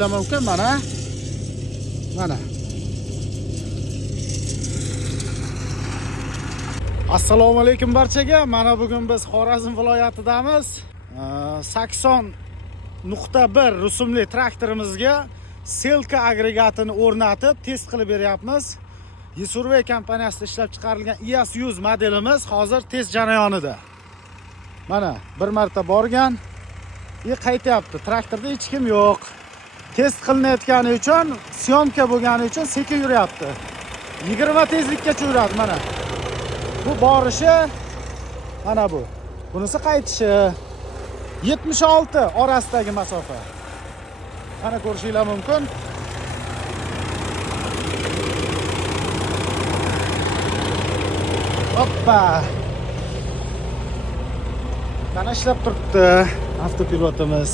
mumkin mana. Assalomu alaykum barchaga. Mana bugun biz Xorazm viloyatidamiz. 80.1 rusumli traktorimizga selka agregatini o'rnatib test qilib beryapmiz. Yesurvey kompaniyasida ishlab chiqarilgan IAS 100 modelimiz hozir test jarayonida. Mana bir marta borgan, qaytyapti. Traktorda hech kim yo'q. Test qilinayotgani uchun, syomka bo'lgani uchun sekin yuryapti. 20 tezlikkacha yuradi mana. Bu borishi mana bu. Bunisi qaytishi 76 orasidagi masofa. Mana ko'rishingiz mumkin. Hoppa. Mana ishlab turibdi avtopilotimiz.